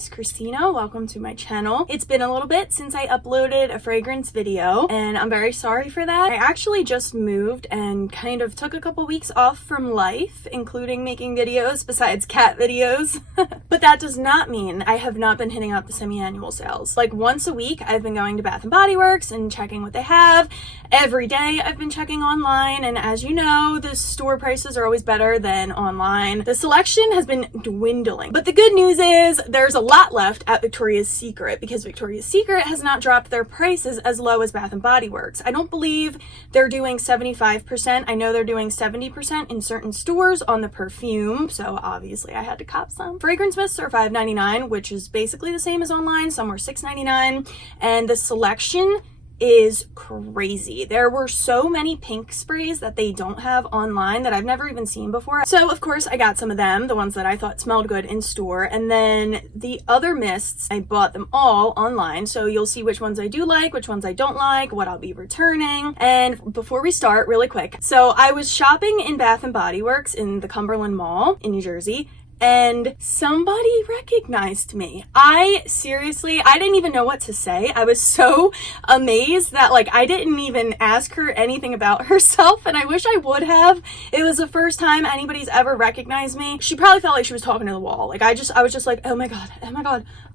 is Christina. Welcome to my channel. It's been a little bit since I uploaded a fragrance video and I'm very sorry for that. I actually just moved and kind of took a couple weeks off from life, including making videos besides cat videos. But that does not mean I have not been hitting up the semi-annual sales. Like once a week I've been going to Bath & Body Works and checking what they have. Every day I've been checking online, and as you know, the store prices are always better than online. The selection has been dwindling, but the good news is there's a lot left at Victoria's Secret because Victoria's Secret has not dropped their prices as low as Bath & Body Works. I don't believe they're doing 75%. I know they're doing 70% in certain stores on the perfume, so obviously I had to cop some. Fragrance mists are $5.99, which is basically the same as online. Some were $6.99, and the selection is crazy. There were so many pink sprays that they don't have online that I've never even seen before. So of course I got some of them, the ones that I thought smelled good in store, and then the other mists, I bought them all online. So you'll see which ones I do like, which ones I don't like, what I'll be returning. And before we start, really quick. So I was shopping in Bath & Body Works in the Cumberland Mall in New Jersey, and somebody recognized me. I didn't even know what to say. I was so amazed that like I didn't even ask her anything about herself, and I wish I would have. It was the first time anybody's ever recognized me. She probably felt like she was talking to the wall. Like I was just like, oh my god,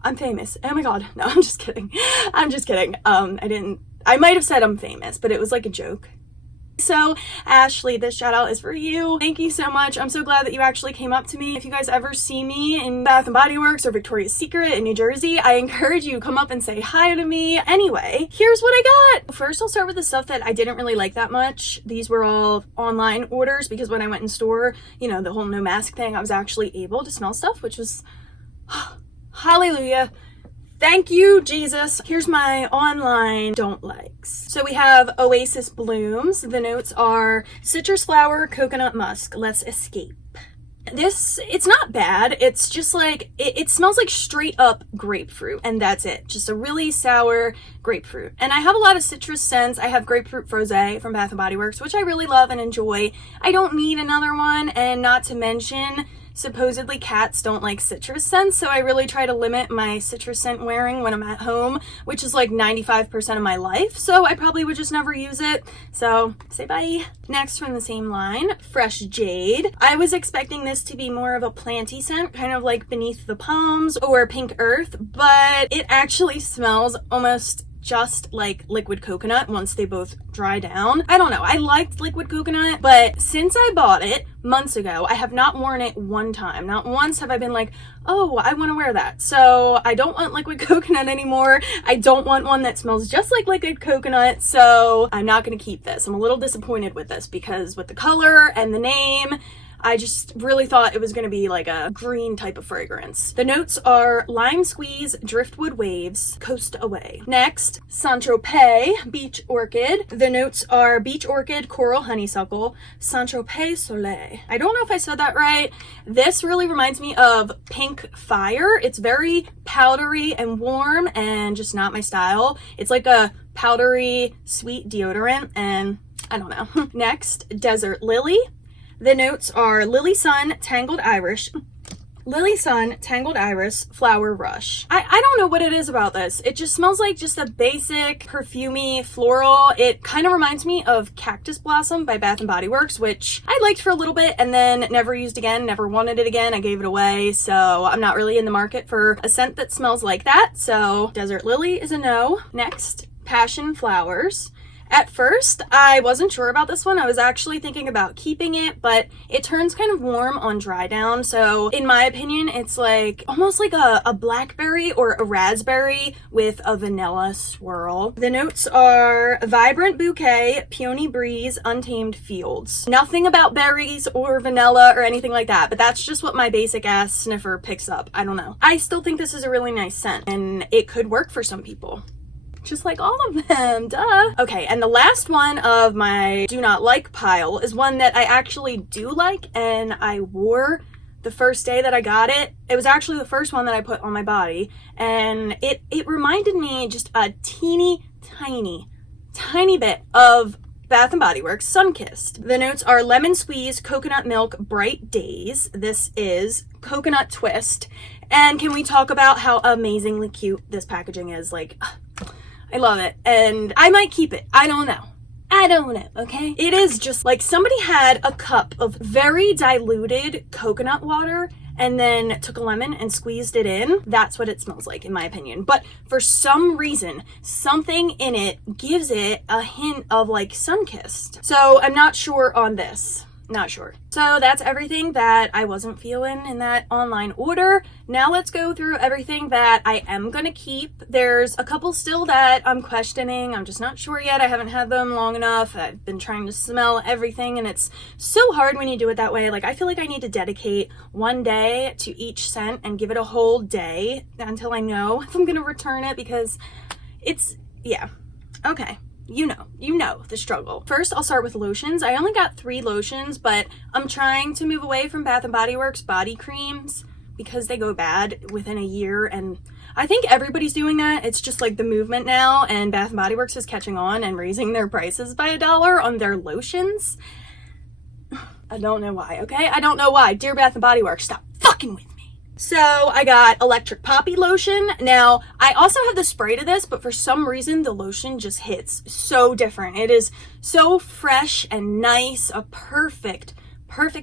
I'm famous. Oh my god. No, I'm just kidding. I might have said I'm famous, but it was like a joke. So Ashley, this shout out is for you. Thank you so much. I'm so glad that you actually came up to me. If you guys ever see me in Bath & Body Works or Victoria's Secret in New Jersey, I encourage you to come up and say hi to me. Anyway, here's what I got. First, I'll start with the stuff that I didn't really like that much. These were all online orders because when I went in store, you know, the whole no mask thing, I was actually able to smell stuff, which was hallelujah. Thank you, Jesus. Here's my online don't likes. So we have Oasis Blooms. The notes are citrus flower, coconut musk. Let's escape. It's not bad. It's just like, it smells like straight up grapefruit, and that's it. Just a really sour grapefruit. And I have a lot of citrus scents. I have grapefruit frosé from Bath & Body Works, which I really love and enjoy. I don't need another one, and not to mention, supposedly cats don't like citrus scents, so I really try to limit my citrus scent wearing when I'm at home, which is like 95% of my life, so I probably would just never use it. So say bye. Next, from the same line, Fresh Jade. I was expecting this to be more of a planty scent, kind of like Beneath the Palms or Pink Earth, but it actually smells almost just like liquid coconut once they both dry down. I don't know, I liked liquid coconut, but since I bought it months ago, I have not worn it one time. Not once have I been like, oh, I want to wear that. So I don't want liquid coconut anymore. I don't want one that smells just like liquid coconut, so I'm not going to keep this. I'm a little disappointed with this because with the color and the name, I just really thought it was going to be like a green type of fragrance. The notes are lime squeeze, driftwood waves, coast away. Next, Saint-Tropez Beach Orchid. The notes are beach orchid, coral honeysuckle, Saint-Tropez Soleil. I don't know if I said that right. This really reminds me of Pink Fire. It's very powdery and warm and just not my style. It's like a powdery sweet deodorant, and I don't know. Next, Desert Lily. The notes are Lily Sun, Tangled Iris, Flower Rush. I don't know what it is about this. It just smells like just a basic perfumey floral. It kind of reminds me of Cactus Blossom by Bath & Body Works, which I liked for a little bit and then never used again, never wanted it again. I gave it away, so I'm not really in the market for a scent that smells like that. So Desert Lily is a no. Next, Passion Flowers. At first, I wasn't sure about this one. I was actually thinking about keeping it, but it turns kind of warm on dry down. So in my opinion, it's like almost like a blackberry or a raspberry with a vanilla swirl. The notes are Vibrant Bouquet, Peony Breeze, Untamed Fields. Nothing about berries or vanilla or anything like that, but that's just what my basic ass sniffer picks up. I don't know. I still think this is a really nice scent, and it could work for some people. Just like all of them, duh. Okay, and the last one of my do not like pile is one that I actually do like, and I wore the first day that I got it. It was actually the first one that I put on my body, and it reminded me just a teeny tiny bit of Bath & Body Works Sunkissed. The notes are lemon squeeze, coconut milk, bright days. This is coconut twist. And can we talk about how amazingly cute this packaging is? Like, I love it. And I might keep it. I don't know. Okay? It is just like somebody had a cup of very diluted coconut water and then took a lemon and squeezed it in. That's what it smells like, in my opinion. But for some reason, something in it gives it a hint of like Sunkissed. So I'm not sure on this. Not sure. So that's everything that I wasn't feeling in that online order. Now let's go through everything that I am gonna keep. There's a couple still that I'm questioning. I'm just not sure yet. I haven't had them long enough. I've been trying to smell everything and it's so hard when you do it that way. Like, I feel like I need to dedicate one day to each scent and give it a whole day until I know if I'm gonna return it, because it's, yeah, okay. You know the struggle. First, I'll start with lotions. I only got 3 lotions, but I'm trying to move away from Bath & Body Works body creams because they go bad within a year, and I think everybody's doing that. It's just like the movement now, and Bath & Body Works is catching on and raising their prices by $1 on their lotions. I don't know why, okay? I don't know why. Dear Bath & Body Works, stop fucking with me. So I got Electric Poppy lotion. Now, I also have the spray to this, but for some reason the lotion just hits so different. It is so fresh and nice, a perfect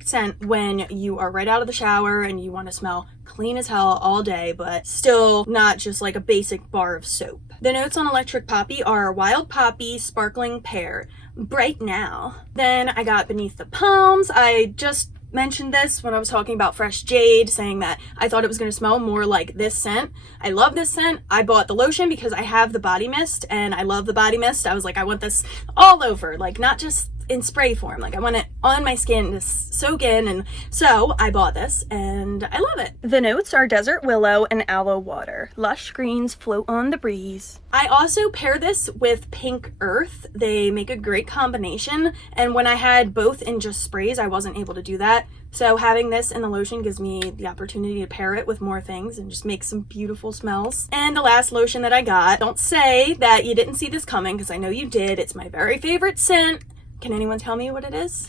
scent when you are right out of the shower and you want to smell clean as hell all day, but still not just like a basic bar of soap. The notes on Electric Poppy are Wild Poppy, Sparkling Pear, Bright Now. Then I got Beneath the Palms. I just mentioned this when I was talking about Fresh Jade, saying that I thought it was going to smell more like this scent. I love this scent. I bought the lotion because I have the body mist and I love the body mist. I was like, I want this all over, like not just in spray form. Like I want it on my skin to soak in, and so I bought this and I love it. The notes are Desert Willow and Aloe Water. Lush greens float on the breeze. I also pair this with Pink Earth. They make a great combination, and when I had both in just sprays, I wasn't able to do that. So having this in the lotion gives me the opportunity to pair it with more things and just make some beautiful smells. And the last lotion that I got, don't say that you didn't see this coming, because I know you did. It's my very favorite scent. Can anyone tell me what it is?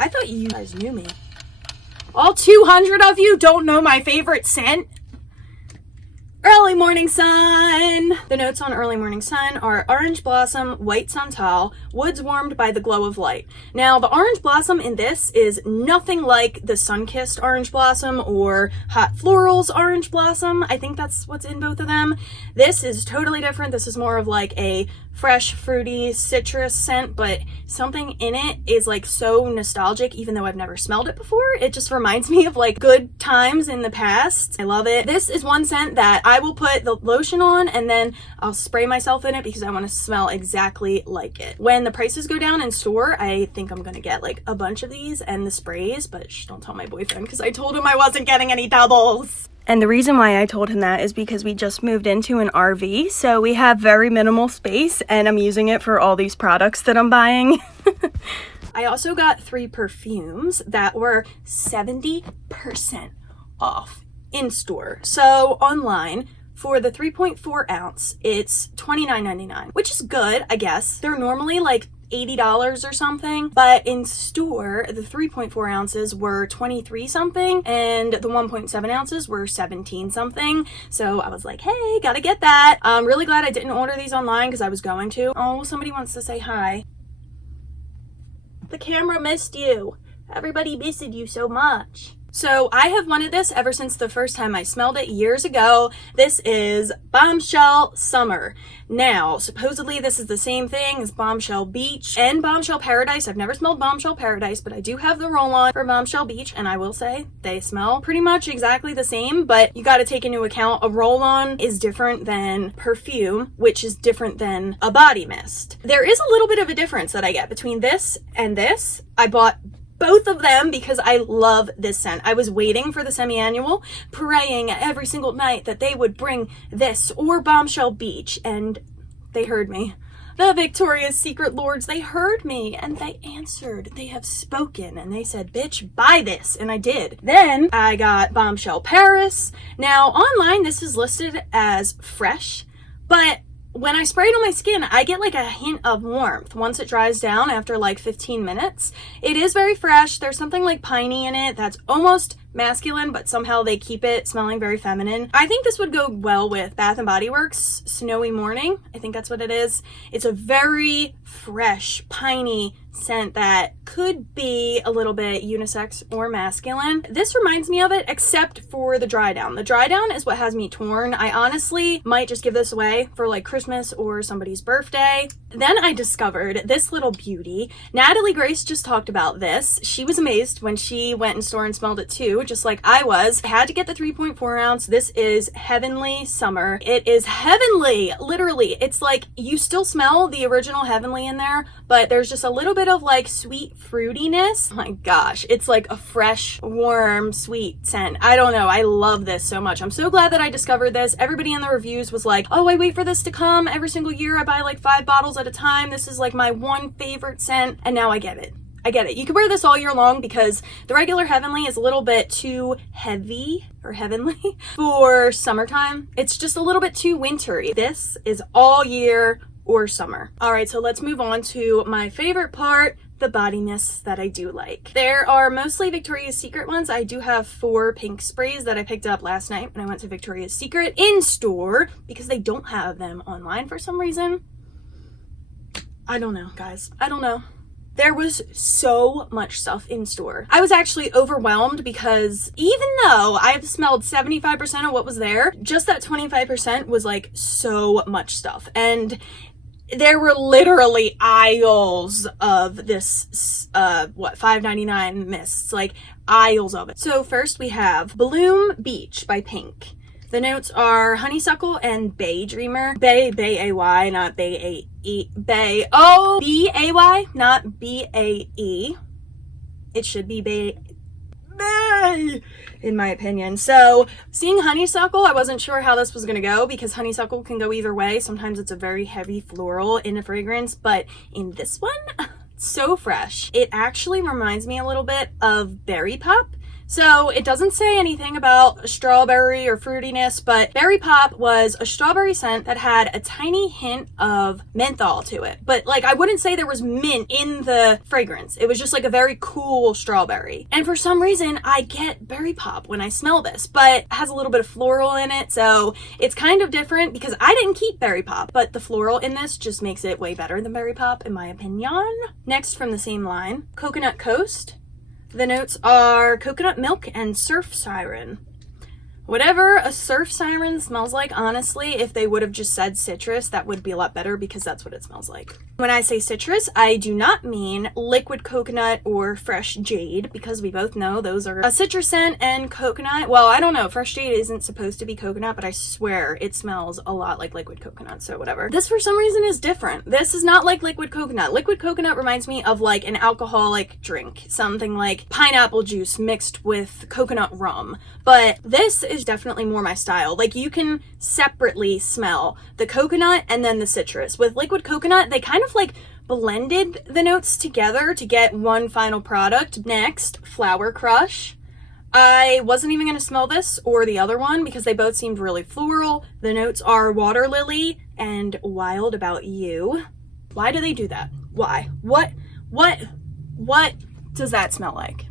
I thought you guys knew me. All 200 of you don't know my favorite scent? Early Morning Sun. The notes on Early Morning Sun are Orange Blossom, White Santal, Woods Warmed by the Glow of Light. Now, the Orange Blossom in this is nothing like the Sunkissed Orange Blossom or Hot Florals Orange Blossom. I think that's what's in both of them. This is totally different. This is more of like a fresh, fruity, citrus scent, but something in it is like so nostalgic, even though I've never smelled it before. It just reminds me of like good times in the past. I love it. This is one scent that I will put the lotion on and then I'll spray myself in it because I want to smell exactly like it. When the prices go down in store, I think I'm gonna get like a bunch of these and the sprays, but shh, don't tell my boyfriend because I told him I wasn't getting any doubles. And the reason why I told him that is because we just moved into an RV, so we have very minimal space and I'm using it for all these products that I'm buying. I also got 3 perfumes that were 70% off in store. So online, for the 3.4 ounce, it's $29.99, which is good, I guess. They're normally like $80 or something, but in store the 3.4 ounces were 23 something and the 1.7 ounces were 17 something. So I was like, hey, gotta get that. I'm really glad I didn't order these online because I was going to. Oh, somebody wants to say hi. The camera missed you. Everybody missed you so much. So I have wanted this ever since the first time I smelled it years ago. This is Bombshell Summer. Now, supposedly this is the same thing as Bombshell Beach and Bombshell Paradise. I've never smelled Bombshell Paradise, but I do have the roll-on for Bombshell Beach, and I will say they smell pretty much exactly the same, but you got to take into account a roll-on is different than perfume, which is different than a body mist. There is a little bit of a difference that I get between this and this. I bought both of them because I love this scent. I was waiting for the semi-annual, praying every single night that they would bring this or Bombshell Beach, and they heard me. The Victoria's Secret Lords, they heard me and they answered. They have spoken and they said, bitch, buy this, and I did. Then I got Bombshell Paris. Now online this is listed as fresh, but when I spray it on my skin, I get like a hint of warmth once it dries down after like 15 minutes. It is very fresh. There's something like piney in it that's almost masculine, but somehow they keep it smelling very feminine. I think this would go well with Bath & Body Works Snowy Morning. I think that's what it is. It's a very fresh, piney scent that could be a little bit unisex or masculine. This reminds me of it, except for the dry down. The dry down is what has me torn. I honestly might just give this away for like Christmas or somebody's birthday. Then I discovered this little beauty. Natalie Grace just talked about this. She was amazed when she went in store and smelled it too, just like I was. I had to get the 3.4 ounce. This is Heavenly Summer. It is heavenly, literally. It's like you still smell the original Heavenly in there, but there's just a little bit of like sweet fruitiness. Oh my gosh, it's like a fresh, warm, sweet scent. I don't know. I love this so much. I'm so glad that I discovered this. Everybody in the reviews was like, oh, I wait for this to come every single year. I buy like 5 bottles at a time. This is like my one favorite scent, and now I get it. I get it. You can wear this all year long because the regular Heavenly is a little bit too heavy or heavenly for summertime. It's just a little bit too wintry. This is all year or summer. All right, so let's move on to my favorite part, the body mists that I do like. There are mostly Victoria's Secret ones. I do have 4 pink sprays that I picked up last night when I went to Victoria's Secret in store because they don't have them online for some reason. I don't know, guys. I don't know. There was so much stuff in store. I was actually overwhelmed because even though I've smelled 75% of what was there, just that 25% was like so much stuff. And there were literally aisles of this, $5.99 mists, like aisles of it. So first we have Bloom Beach by Pink. The notes are honeysuckle and bay dreamer. Bay, A-Y, not bay, A-E. Bay, oh, B-A-Y, not B-A-E. It should be bay, in my opinion. So seeing honeysuckle, I wasn't sure how this was going to go because honeysuckle can go either way. Sometimes it's a very heavy floral in a fragrance, but in this one, so fresh. It actually reminds me a little bit of Berry Pop. So it doesn't say anything about strawberry or fruitiness, but Berry Pop was a strawberry scent that had a tiny hint of menthol to it. But like, I wouldn't say there was mint in the fragrance. It was just like a very cool strawberry. And for some reason, I get Berry Pop when I smell this, but it has a little bit of floral in it. So it's kind of different because I didn't keep Berry Pop, but the floral in this just makes it way better than Berry Pop in my opinion. Next from the same line, Coconut Coast. The notes are coconut milk and surf siren. Whatever a surf siren smells like, honestly, if they would have just said citrus, that would be a lot better because that's what it smells like. When I say citrus, I do not mean liquid coconut or fresh jade because we both know those are a citrus scent and coconut. Well, I don't know. Fresh jade isn't supposed to be coconut, but I swear it smells a lot like liquid coconut, so whatever. This for some reason is different. This is not like liquid coconut. Liquid coconut reminds me of like an alcoholic drink, something like pineapple juice mixed with coconut rum. But this is definitely more my style. Like you can separately smell the coconut and then the citrus. With liquid coconut, they kind of like blended the notes together to get one final product. Next, Flower Crush. I wasn't even going to smell this or the other one because they both seemed really floral. The notes are Water Lily and Wild About You. Why do they do that? Why? What does that smell like?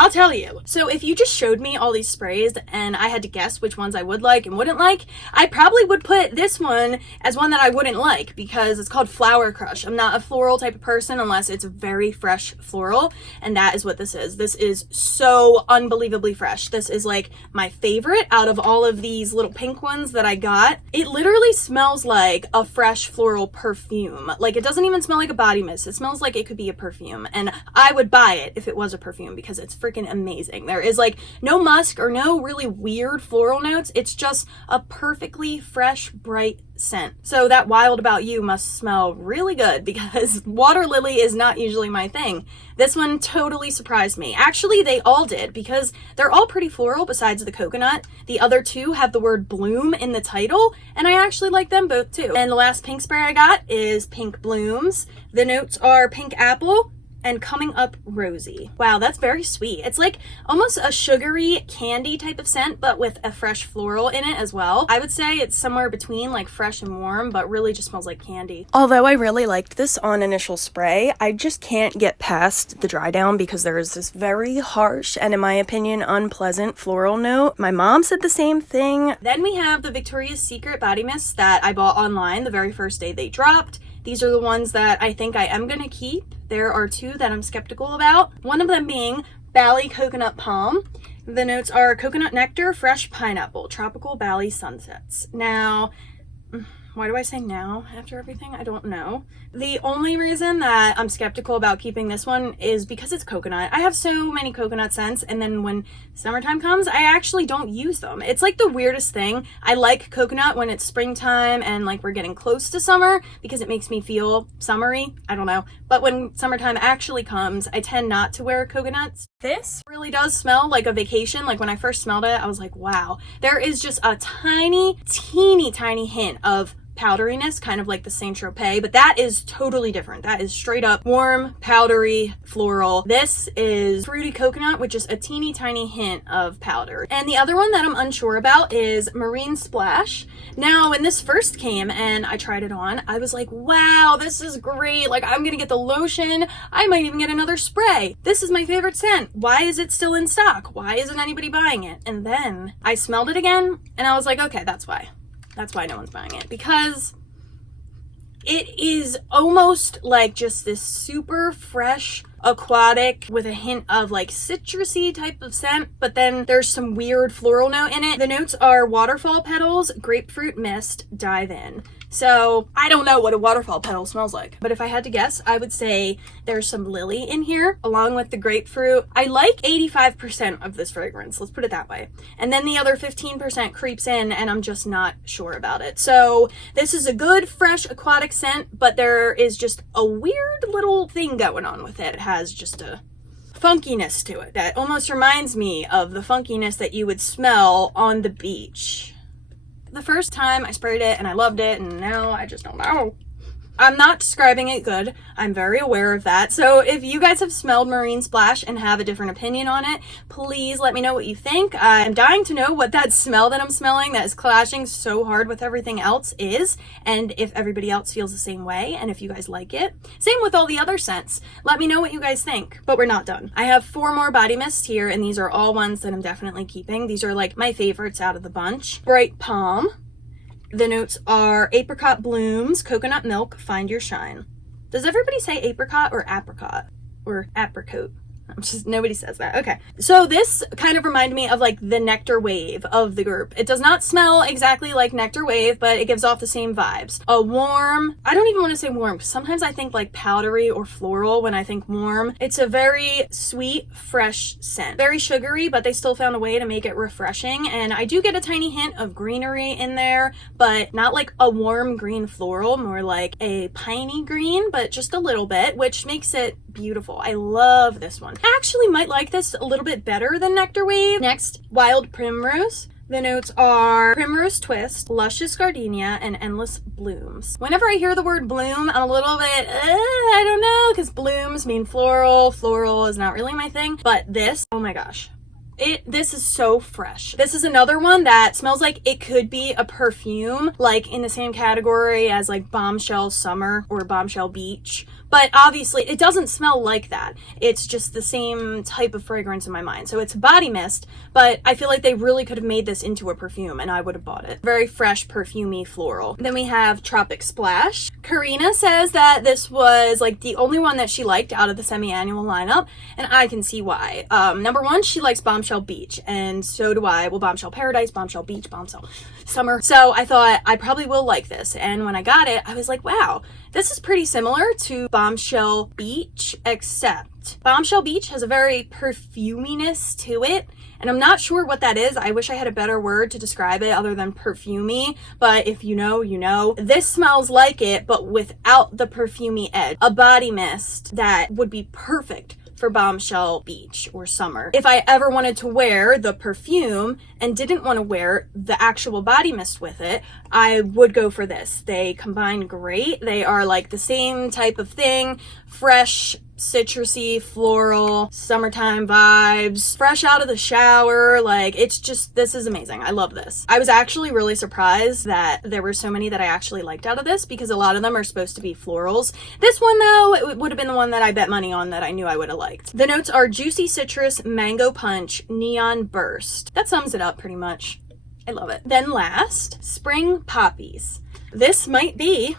I'll tell you. So if you just showed me all these sprays and I had to guess which ones I would like and wouldn't like, I probably would put this one as one that I wouldn't like because it's called Flower Crush. I'm not a floral type of person unless it's a very fresh floral, and that is what this is. This is so unbelievably fresh. This is like my favorite out of all of these little pink ones that I got. It literally smells like a fresh floral perfume. Like it doesn't even smell like a body mist. It smells like it could be a perfume, and I would buy it if it was a perfume because it's freaking amazing. There is like no musk or no really weird floral notes. It's just a perfectly fresh, bright scent. So that Wild About You must smell really good because Water Lily is not usually my thing. This one totally surprised me. Actually, they all did because they're all pretty floral besides the coconut. The other two have the word bloom in the title, and I actually like them both too. And the last pink spray I got is Pink Blooms. The notes are pink apple, and Coming Up Rosy. Wow, that's very sweet. It's like almost a sugary candy type of scent, but with a fresh floral in it as well. I would say it's somewhere between like fresh and warm, but really just smells like candy. Although I really liked this on initial spray, I just can't get past the dry down because there is this very harsh and, in my opinion, unpleasant floral note. My mom said the same thing. Then we have the Victoria's Secret body mist that I bought online the very first day they dropped. These are the ones that I think I am going to keep. There are two that I'm skeptical about. One of them being Bali Coconut Palm. The notes are coconut nectar, fresh pineapple, tropical Bali sunsets. Now, why do I say now after everything? I don't know. The only reason that I'm skeptical about keeping this one is because it's coconut. I have so many coconut scents, and then when summertime comes, I actually don't use them. It's like the weirdest thing. I like coconut when it's springtime and like we're getting close to summer because it makes me feel summery. I don't know. But when summertime actually comes, I tend not to wear coconuts. This really does smell like a vacation. Like when I first smelled it, I was like, wow. There is just a teeny tiny hint of powderiness, kind of like the Saint Tropez, but that is totally different. That is straight up warm, powdery, floral. This is fruity coconut with just a teeny tiny hint of powder. And the other one that I'm unsure about is Marine Splash. Now, when this first came and I tried it on, I was like, wow, this is great. Like, I'm gonna get the lotion. I might even get another spray. This is my favorite scent. Why is it still in stock? Why isn't anybody buying it? And then I smelled it again and I was like, okay, that's why. That's why no one's buying it, because it is almost like just this super fresh aquatic with a hint of like citrusy type of scent, but then there's some weird floral note in it. The notes are waterfall petals, grapefruit mist, dive in. So I don't know what a waterfall petal smells like, but if I had to guess, I would say there's some lily in here along with the grapefruit. I like 85% of this fragrance, let's put it that way. And then the other 15% creeps in and I'm just not sure about it. So this is a good fresh aquatic scent, but there is just a weird little thing going on with it. It has just a funkiness to it that almost reminds me of the funkiness that you would smell on the beach. The first time I sprayed it and I loved it, and now I just don't know. I'm not describing it good. I'm very aware of that. So if you guys have smelled Marine Splash and have a different opinion on it, please let me know what you think. I'm dying to know what that smell that I'm smelling that is clashing so hard with everything else is, and if everybody else feels the same way, and if you guys like it. Same with all the other scents. Let me know what you guys think, but we're not done. I have 4 more body mists here, and these are all ones that I'm definitely keeping. These are like my favorites out of the bunch. Bright Palm. The notes are apricot blooms, coconut milk, find your shine. Does everybody say apricot or apricot or apricot? Nobody says that. Okay. So this kind of reminded me of like the Nectar Wave of the group. It does not smell exactly like Nectar Wave, but it gives off the same vibes. A warm, I don't even want to say warm, because sometimes I think like powdery or floral when I think warm. It's a very sweet, fresh scent. Very sugary, but they still found a way to make it refreshing. And I do get a tiny hint of greenery in there, but not like a warm green floral, more like a piney green, but just a little bit, which makes it beautiful. I love this one. I actually might like this a little bit better than Nectar Wave. Next, Wild Primrose. The notes are Primrose Twist, Luscious Gardenia, and Endless Blooms. Whenever I hear the word bloom, I'm a little bit, I don't know, because blooms mean floral. Floral is not really my thing, but this, oh my gosh. This is so fresh. This is another one that smells like it could be a perfume, like in the same category as like Bombshell Summer or Bombshell Beach. But obviously it doesn't smell like that. It's just the same type of fragrance in my mind. So it's a body mist, but I feel like they really could have made this into a perfume and I would have bought it. Very fresh, perfumey floral. Then we have Tropic Splash. Karina says that this was like the only one that she liked out of the semi-annual lineup, and I can see why. Number one, she likes Bombshell Beach, and so do I. Well, Bombshell Paradise, Bombshell Beach, Bombshell Summer. So I thought I probably will like this, and when I got it, I was like, wow, this is pretty similar to Bombshell Beach, except Bombshell Beach has a very perfuminess to it, and I'm not sure what that is. I wish I had a better word to describe it other than perfumey, but if you know, you know. This smells like it, but without the perfumey edge. A body mist that would be perfect for Bombshell Beach or summer. If I ever wanted to wear the perfume and didn't want to wear the actual body mist with it, I would go for this. They combine great. They are like the same type of thing, fresh, citrusy, floral, summertime vibes, fresh out of the shower. Like, it's just, this is amazing. I love this. I was actually really surprised that there were so many that I actually liked out of this, because a lot of them are supposed to be florals. This one though, it would have been the one that I bet money on that I knew I would have liked. The notes are juicy citrus, mango punch, neon burst. That sums it up pretty much. I love it. Then last, spring poppies. This might be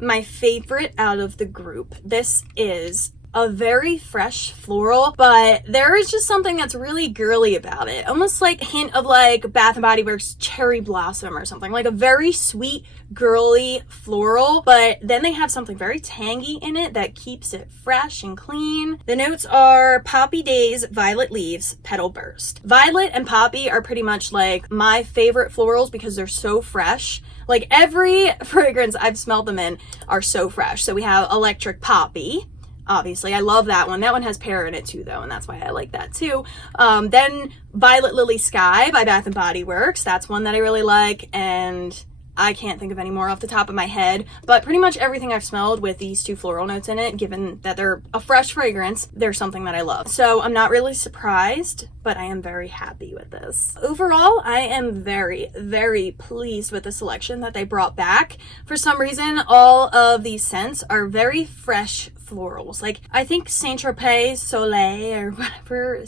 my favorite out of the group. This is a very fresh floral, but there is just something that's really girly about it. Almost like a hint of like Bath & Body Works cherry blossom or something. Like a very sweet, girly floral, but then they have something very tangy in it that keeps it fresh and clean. The notes are Poppy Days, Violet Leaves, Petal Burst. Violet and Poppy are pretty much like my favorite florals because they're so fresh. Like every fragrance I've smelled them in are so fresh. So we have Electric Poppy. Obviously, I love that one. That one has pear in it too, though, and that's why I like that too. Then Violet Lily Sky by Bath & Body Works. That's one that I really like, and I can't think of any more off the top of my head, but pretty much everything I've smelled with these two floral notes in it, given that they're a fresh fragrance, they're something that I love. So I'm not really surprised, but I am very happy with this. Overall, I am very, very pleased with the selection that they brought back. For some reason, all of these scents are very fresh florals. Like, I think Saint-Tropez Soleil or whatever,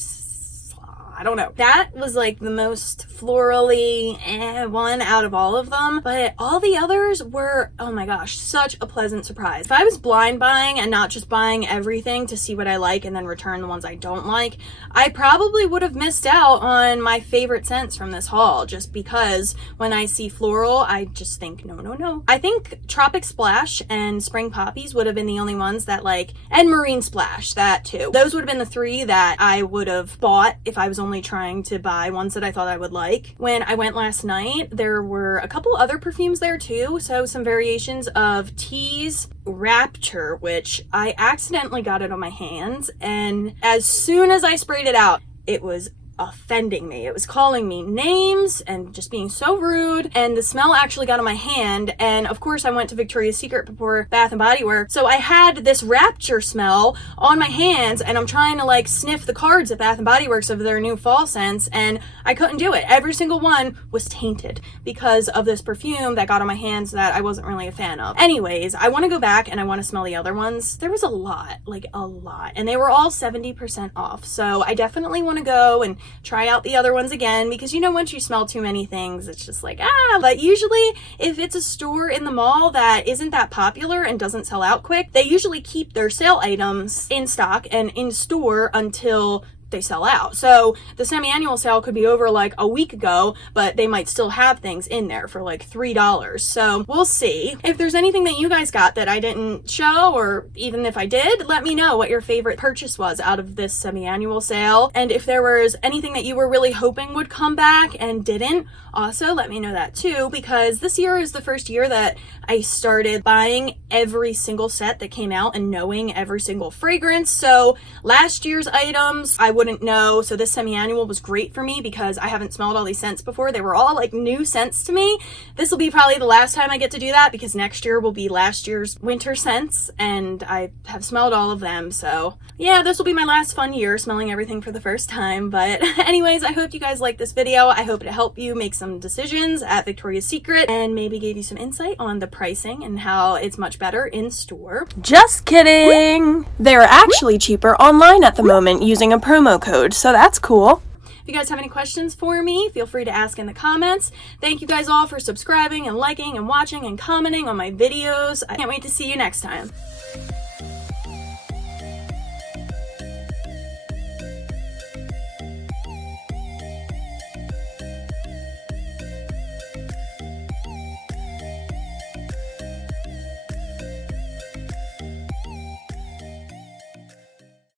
I don't know. That was like the most florally one out of all of them, but all the others were, oh my gosh, such a pleasant surprise. If I was blind buying and not just buying everything to see what I like and then return the ones I don't like, I probably would have missed out on my favorite scents from this haul, just because when I see floral, I just think, no, no, no. I think Tropic Splash and Spring Poppies would have been the only ones that like, and Marine Splash, that too. Those would have been the three that I would have bought if I was only trying to buy ones that I thought I would like. When I went last night, there were a couple other perfumes there too, so some variations of Tease Rapture, which I accidentally got it on my hands, and as soon as I sprayed it out, it was offending me. It was calling me names and just being so rude, and the smell actually got on my hand. And of course I went to Victoria's Secret before Bath & Body Works, so I had this Rapture smell on my hands, and I'm trying to like sniff the cards at Bath & Body Works of their new fall scents, and I couldn't do it. Every single one was tainted because of this perfume that got on my hands that I wasn't really a fan of. Anyways, I want to go back and I want to smell the other ones. There was a lot, like a lot, and they were all 70% off, so I definitely want to go and try out the other ones again, because you know, once you smell too many things, it's just like, but usually if it's a store in the mall that isn't that popular and doesn't sell out quick, they usually keep their sale items in stock and in store until they sell out. So the semi-annual sale could be over like a week ago, but they might still have things in there for like $3. So we'll see. If there's anything that you guys got that I didn't show, or even if I did, let me know what your favorite purchase was out of this semi-annual sale. And if there was anything that you were really hoping would come back and didn't, also let me know that too, because this year is the first year that I started buying every single set that came out and knowing every single fragrance. So last year's items I wouldn't know, so this semi-annual was great for me because I haven't smelled all these scents before. They were all like new scents to me. This will be probably the last time I get to do that, because next year will be last year's winter scents and I have smelled all of them. So yeah, this will be my last fun year smelling everything for the first time. But anyways, I hope you guys liked this video. I hope it helped you make some decisions at Victoria's Secret and maybe gave you some insight on the pricing and how it's much better in store. Just kidding! They're actually cheaper online at the moment using a promo code, so that's cool. If you guys have any questions for me, feel free to ask in the comments. Thank you guys all for subscribing and liking and watching and commenting on my videos. I can't wait to see you next time.